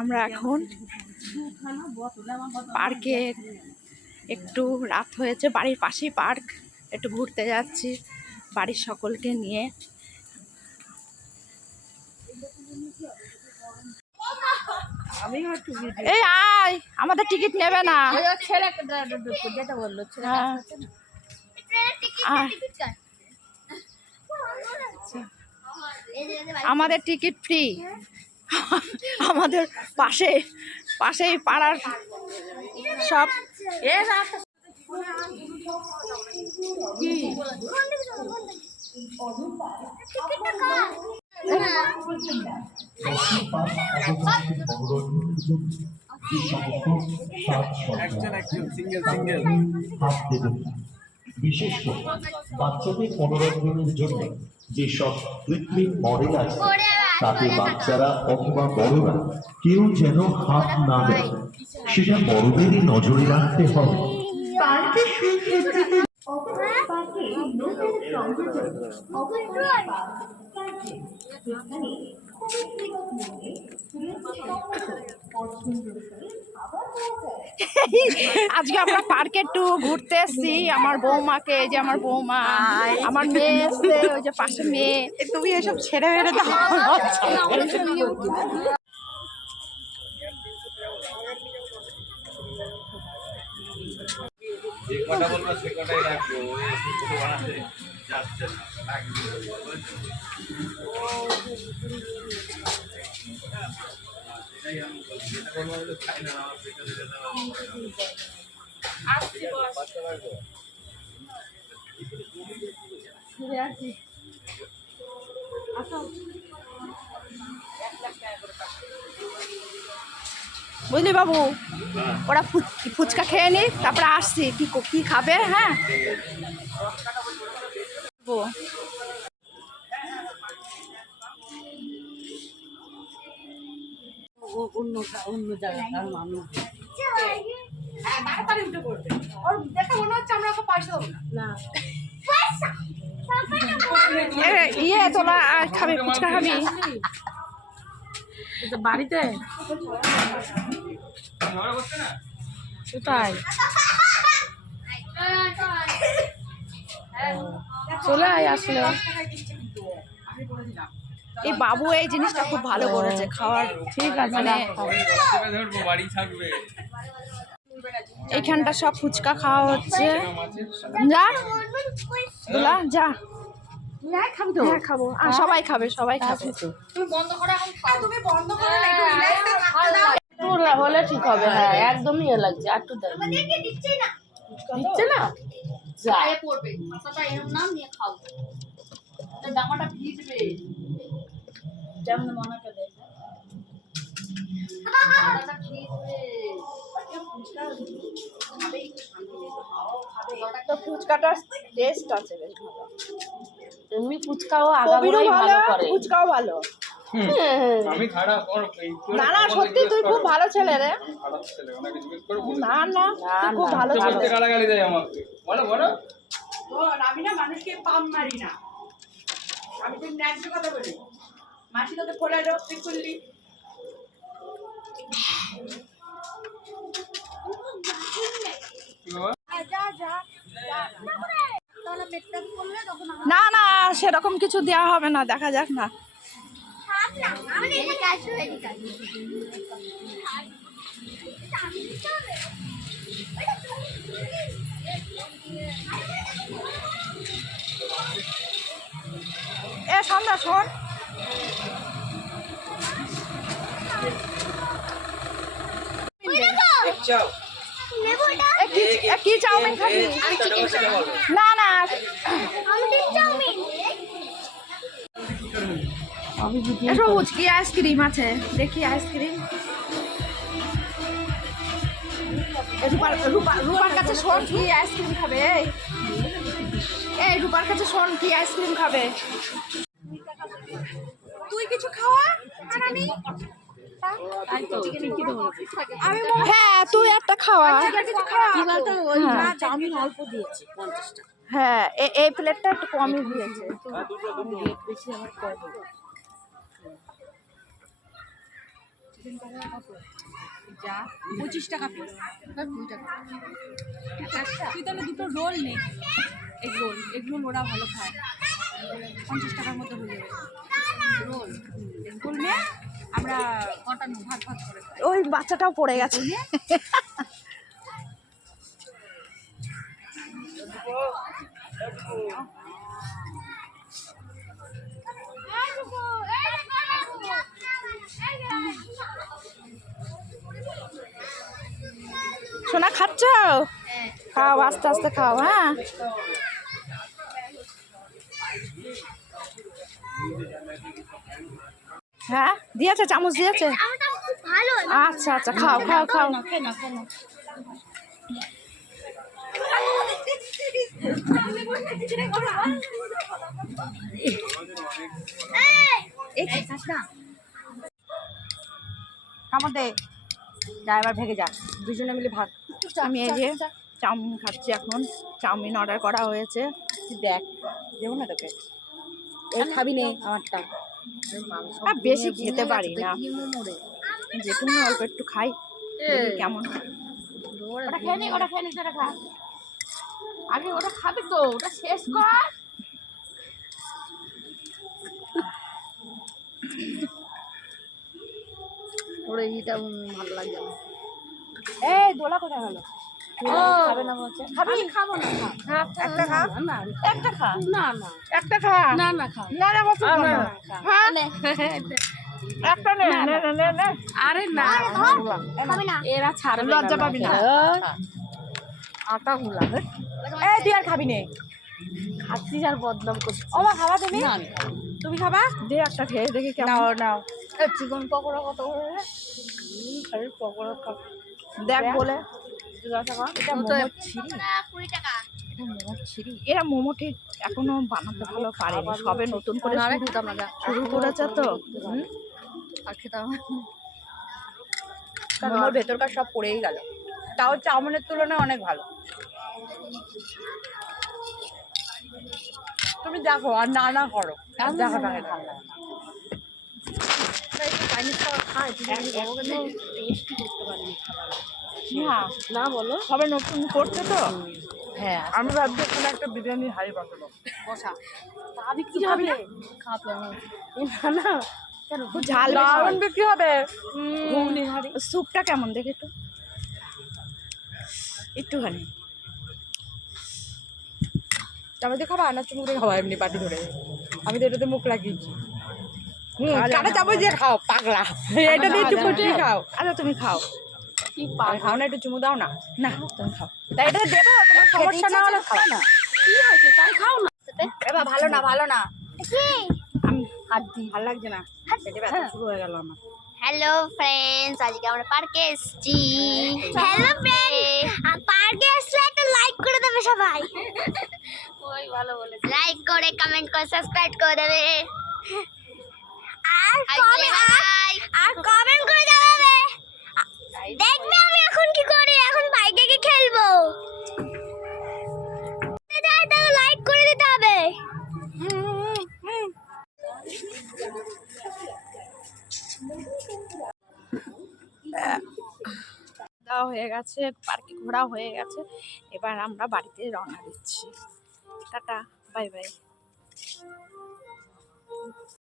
আমরা এখন পার্কে, একটু রাত হয়েছে, বাড়ির পাশেই পার্ক, একটু ঘুরতে যাচ্ছি বাড়ির সকলকে নিয়ে। এই আয়, আমাদের টিকিট নেবে না। আমাদের টিকিট ফ্রি। আমাদের পাশেই পাড়ার সব বিশেষ করে বাচ্চাদের মনোরঞ্জনের জন্য যেসব কৃত্রিম মডেল আছে তাতে বাচ্চারা অথবা বড়রা কেউ যেন হাত না দেয়, সেটা বড়দেরই নজরে রাখতে হবে। আজকে আমরা পার্কে একটু ঘুরতে এসেছি আমার বৌমাকে। এই যে আমার বৌমা, আমার মেয়ে এসছে, ওই যে পাশে মেয়ে। তুমি এসব ছেড়ে বেড়ে দাও। যে কটা বলবো সে কটাই রাখবো। ছোট বানাতে যাচ্ছে এটাই আমি বলছি, যেটা বলবো খাই না বুঝলি বাবু, ওরা ফুচকা খেয়ে নি, তারপরে আসছি। কি খাবে? হ্যাঁ, অন্য জায়গাকার মানুষ ইয়ে তোলা খাবি, ফুচকা খাবি বাড়িতে কোথায়? চলে আয় আসলে। এই বাবু এই জিনিসটা খুব ভালো করেছে, খাওয়ার ঠিক আছে। মানে এইখানটা সব ফুচকা খাওয়া হচ্ছে। যা দুলা যা, খাবি তো? হ্যাঁ খাবো, সবাই খাবে, সবাই খাবে। হলে ঠিক হবে। হ্যাঁ একদমই ইয়ে লাগছে। আর একটু দিচ্ছে না, পড়বে নাম নিয়ে খাও, জামাটা ভিজবে যেমন মনে করে। ফুচকাটার টেস্ট আছে বেশ ভালো। এমনি ফুচকাও আগাগোড়াই ভালো করে, ফুচকাও ভালো। আমি খারাপ না না, সত্যি তুই খুব ভালো ছেলে রে। না না, তুই খুব ভালো ছেলে। গালাগালি দেয় আমাকে, বলো বলো। আমি না মানুষকে পাম মারি না, আমি তো ন্যায্য কথা বলি। মাসি তোকে খোলা রোগ তুই খুললি। না না, সেরকম কিছু দেওয়া হবে না, দেখা যাক না। এ শোন না, শোন, কি চাউমিন খাবি? না না, সবুজ কি আইসক্রিম আছে দেখি, আইসক্রিম। রূপার কাছে শোন, কি আইসক্রিম খাবে? এই রূপার কাছে শোন, কি আইসক্রিম খাবে? তুই কিছু খাওয়া আর আমি হ্যাঁ, তুই একটা খাওয়া। চাউমিন অল্প দিয়েছি 50 টাকা। হ্যাঁ, এই প্লেটটা একটু কমই দিয়েছে। যা 25 টাকা পিস 2 টাকা তুই তাহলে দুটো রোল নে এগ রোল ওরা ভালো খায় 50 টাকার মধ্যে হয়ে যাবে রোল এগ রোল নে আমরা কটা নো ভাগ ভাগ করে খাই। ওই বাচ্চাটাও পড়ে গেছে। সোনা খাচ্ছ? খাও, আস্তে আস্তে খাও। হ্যাঁ, হ্যাঁ দিয়েছে, চামচ দিয়েছে। আচ্ছা আচ্ছা, খাও খাও খাও। খাবার দে যা এবার ভেগে যা দুজনে মিলে ভাগ। আমি এই যে চাউমিন খাচ্ছি এখন। চাউমিন অর্ডার করা হয়েছে। তুই দেখ দেবো না তোকে এই খাবি নে আমারটা আর বেশি খেতে পারি না, যে কোনো অল্প একটু খাই, দেখি কেমন। ওটা খেয়ে নি সেটা খা আগে, ওটা খাবে তো, ওটা শেষ কর। ওরে এইটা ভালো লাগছে না। এই দোলা কোথায় গেল? খাবে না বলছে। খাবি? খাবো না, খা। একটা খা, না একটা খা, না না একটা খা। না না খা। না না বসে না, না, হ্যাঁ নে। একটা নে নে নে নে নে। আরে না এরা ছাড়বে লজ্জা পাবি না। আটা গুলা এই তুই আর খাবি নে? খাচ্ছিস আর বদনাম করছিস। ও মা খাবা তুমি? না আমি খাবো না। তুমি খাবা? দে একটা খেয়ে দেখি কেমন। নাও নাও চিকেন পকোড়া কত করে রে? খালি পকোড়া খাও। দেখ বলে। এটা মোমোর ছিরি। এটা মোমোর ছিরি। এরা মোমো ঠিক এখনো বানাতে ভালো পারেনি, সবে নতুন করে শুরু করেছে তো। আর খেতাম মোমোর ভেতরকার সব পড়েই গেল, তাও চাউমিনের তুলনায় অনেক ভালো। তুমি দেখো আর না না করো, দেখো না এটা ভালো লাগে না। চাইনিজ খাবার খাই টেস্টি করতে পারিনি খাবার। না না বলো সবে নতুন করছে তো। হ্যাঁ আমি ভাবছি ওখানে একটা বিরিয়ানি হাড়ি বসাবো। বসা তা বিক্রি হবে খাতো আমার না না কেন খুব ঝাল দারুণ বিক্রি হবে। ঘুগনি হাড়ি স্যুপটা কেমন দেখে একটু, একটুখানি। চামচ দিয়ে খাবা না চুমুক দিয়ে খাওয়া এমনি পাটি ধরে? আমি তো এটাতে মুখ লাগিয়েছি। কাটা চামচ দিয়ে খাও পাগলা, এটা দিয়ে চুমুক দিয়ে খাও। আচ্ছা তুমি খাও। কি আরে খাও না, একটু চুমু দাও না। না তুমি খাও। তাই এটা দেবো, তোমার সমস্যা না হলে খাও না। কি হয়েছে তাই খাও না। এবার ভালো না ভালো না, আমি হাত দিই ভালো লাগছে না, পেটে ব্যথা শুরু হয়ে গেল আমার। হ্যালো ফ্রেন্ডস, আজকে আমরা পার্কে এসেছি। হ্যালো ফ্রেন্ড, পার্কে আসলে একটা লাইক করে দেবে সবাই। ওই ভালো বলেছে। লাইক করে কমেন্ট করে সাবস্ক্রাইব করে দেবে আর কমেন্ট করে জানাবে। দেখবে আমি এখন কি করি, এখন বাইকে গিয়ে খেলবো। লাইক করে দিতে হবে। দেওয়া হয়ে গেছে, পার্কে ঘোরা হয়ে গেছে, এবার আমরা বাড়িতে রওনা দিচ্ছি। Tata, bye bye.